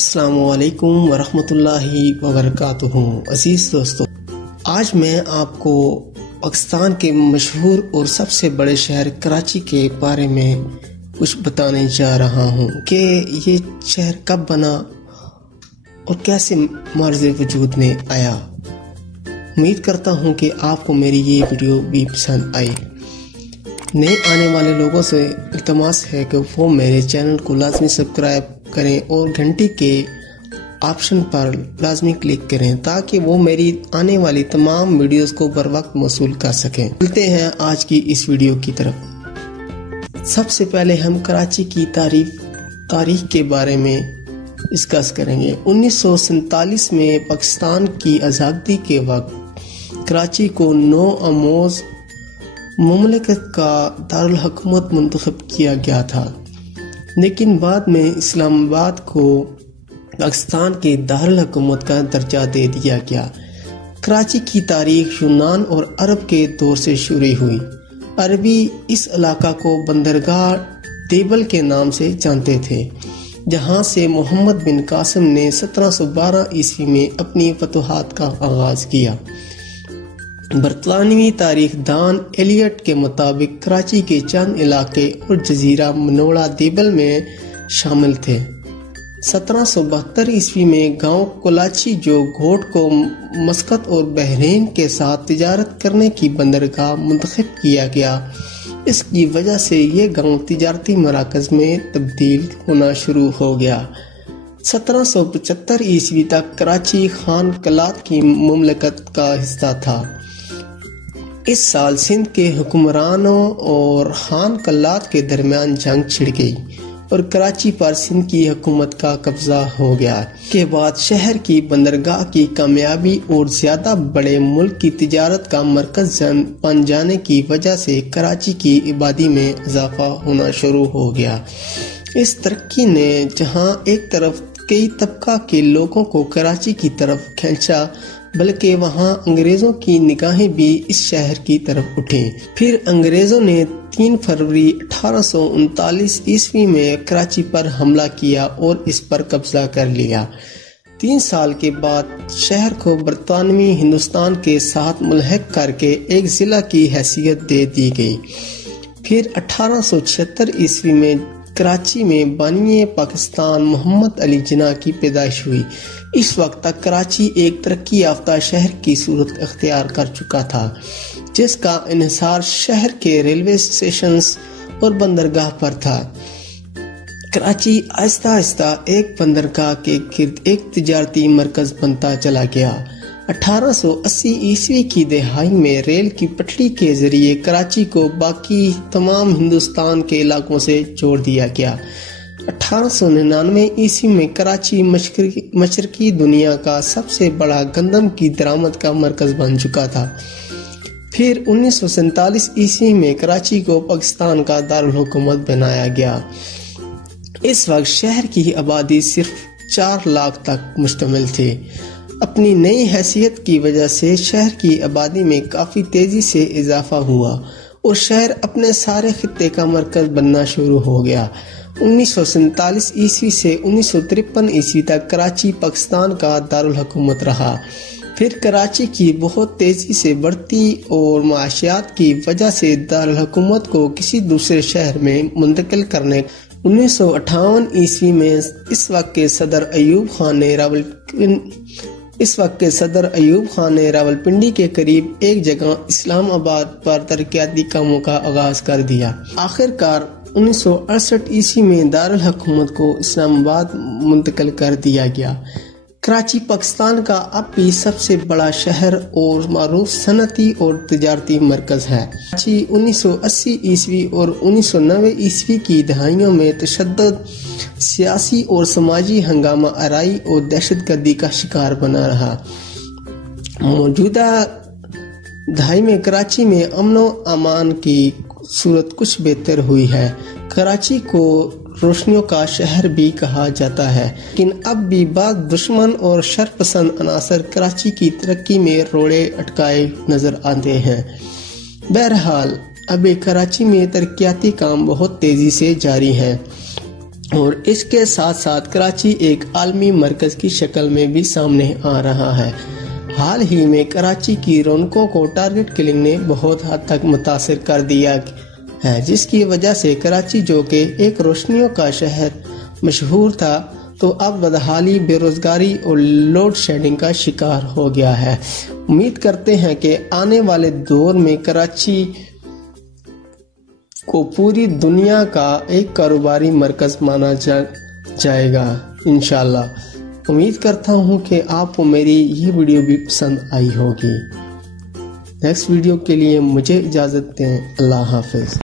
السلام علیکم ورحمۃ اللہ وبرکاتہ۔ عزیز دوستو، آج میں آپ کو پاکستان کے مشہور اور سب سے بڑے شہر کراچی کے بارے میں کچھ بتانے جا رہا ہوں کہ یہ شہر کب بنا اور کیسے معرض وجود میں آیا۔ امید کرتا ہوں کہ آپ کو میری یہ ویڈیو بھی پسند آئی۔ نئے آنے والے لوگوں سے التماس ہے کہ وہ میرے چینل کو لازمی سبسکرائب کریں اور گھنٹی کے آپشن پر لازمی کلک کریں تاکہ وہ میری آنے والی تمام ویڈیوز کو بر وقت موصول کر سکیں۔ چلتے ہیں آج کی اس ویڈیو کی طرف۔ سب سے پہلے ہم کراچی کی تاریخ کے بارے میں ڈسکس کریں گے۔ 1947 میں پاکستان کی آزادی کے وقت کراچی کو نو آموز مملکت کا دارالحکومت منتخب کیا گیا تھا، لیکن بعد میں اسلام آباد کو پاکستان کے دارالحکومت کا درجہ دے دیا گیا۔ کراچی کی تاریخ یونان اور عرب کے دور سے شروع ہوئی۔ عربی اس علاقہ کو بندرگاہ دیبل کے نام سے جانتے تھے، جہاں سے محمد بن قاسم نے 1712 عیسوی میں اپنی فتوحات کا آغاز کیا۔ برطانوی تاریخ دان ایلیٹ کے مطابق کراچی کے چند علاقے اور جزیرہ منوڑا دیبل میں شامل تھے۔ 1772 عیسوی میں گاؤں کولاچی جو گھوٹ کو مسقط اور بحرین کے ساتھ تجارت کرنے کی بندرگاہ منتخب کیا گیا۔ اس کی وجہ سے یہ گاؤں تجارتی مراکز میں تبدیل ہونا شروع ہو گیا۔ 1775 عیسوی تک کراچی خان قلات کی مملکت کا حصہ تھا۔ اس سال سندھ کے حکمرانوں اور خان قلات کے درمیان جنگ چھڑ گئی اور کراچی پر سندھ کی حکومت کا قبضہ ہو گیا۔ کے بعد شہر کی بندرگاہ کی کامیابی اور زیادہ بڑے ملک کی تجارت کا مرکز بن جانے کی وجہ سے کراچی کی آبادی میں اضافہ ہونا شروع ہو گیا۔ اس ترقی نے جہاں ایک طرف کئی طبقہ کے لوگوں کو کراچی کی طرف کھینچا، بلکہ وہاں انگریزوں کی نگاہیں بھی اس شہر کی طرف اٹھیں۔ پھر انگریزوں نے 3 فروری 1839 عیسوی میں کراچی پر حملہ کیا اور اس پر قبضہ کر لیا۔ 3 سال کے بعد شہر کو برطانوی ہندوستان کے ساتھ ملحق کر کے ایک ضلع کی حیثیت دے دی گئی۔ پھر 1876 عیسوی میں کراچی میں بانی پاکستان محمد علی جناح کی پیدائش ہوئی۔ اس وقت تک کراچی ایک ترقی یافتہ شہر کی صورت اختیار کر چکا تھا، جس کا انحصار شہر کے ریلوے اسٹیشنز اور بندرگاہ پر تھا۔ کراچی آہستہ آہستہ ایک بندرگاہ کے گرد ایک تجارتی مرکز بنتا چلا گیا۔ 1880 عیسوی کی دہائی میں ریل کی پٹری کے ذریعے کراچی کو باقی تمام ہندوستان کے علاقوں سے جوڑ دیا گیا۔ 1899 عیسوی میں کراچی مشرقی دنیا کا سب سے بڑا گندم کی درآمد کا مرکز بن چکا تھا۔ پھر 1947 عیسوی میں کراچی کو پاکستان کا دارالحکومت بنایا گیا۔ اس وقت شہر کی آبادی صرف 4 لاکھ تک مشتمل تھی۔ اپنی نئی حیثیت کی وجہ سے شہر کی آبادی میں کافی تیزی سے اضافہ ہوا اور شہر اپنے سارے خطے کا مرکز بننا شروع ہو گیا۔ 1947 عیسوی سے 1953 عیسوی تک کراچی پاکستان کا دارالحکومت رہا۔ پھر کراچی کی بہت تیزی سے بڑھتی اور معاشیات کی وجہ سے دارالحکومت کو کسی دوسرے شہر میں منتقل کرنے 1958 عیسوی میں اس وقت کے صدر ایوب خان نے راولپنڈی کے قریب ایک جگہ اسلام آباد پر ترقیاتی کاموں کا آغاز کر دیا۔ آخر کار 1968 عیسوی میں دارالحکومت کو اسلام آباد منتقل کر دیا گیا۔ کراچی پاکستان کا اب بھی سب سے بڑا شہر اور معروف صنعتی اور تجارتی مرکز ہے۔ کراچی 1980 عیسوی اور 1990 عیسوی کی دہائیوں میں تشدد، سیاسی اور سماجی ہنگامہ آرائی اور دہشت گردی کا شکار بنا رہا۔ موجودہ دہائی میں کراچی میں امن و امان کی صورت کچھ بہتر ہوئی ہے۔ کراچی کو روشنیوں کا شہر بھی کہا جاتا ہے، لیکن اب بھی بعض دشمن اور شر پسند عناصر کراچی کی ترقی میں روڑے اٹکائے نظر آتے ہیں۔ بہرحال اب کراچی میں ترقیاتی کام بہت تیزی سے جاری ہیں۔ اور اس کے ساتھ ساتھ کراچی ایک عالمی مرکز کی شکل میں بھی سامنے آ رہا ہے۔ حال ہی میں کراچی کی رونقوں کو ٹارگٹ کلنگ نے بہت حد تک متاثر کر دیا ہے، جس کی وجہ سے کراچی جو کہ ایک روشنیوں کا شہر مشہور تھا تو اب بدحالی، بے روزگاری اور لوڈ شیڈنگ کا شکار ہو گیا ہے۔ امید کرتے ہیں کہ آنے والے دور میں کراچی کو پوری دنیا کا ایک کاروباری مرکز مانا جائے گا انشاءاللہ۔ امید کرتا ہوں کہ آپ کو میری یہ ویڈیو بھی پسند آئی ہوگی۔ نیکسٹ ویڈیو کے لیے مجھے اجازت دیں۔ اللہ حافظ۔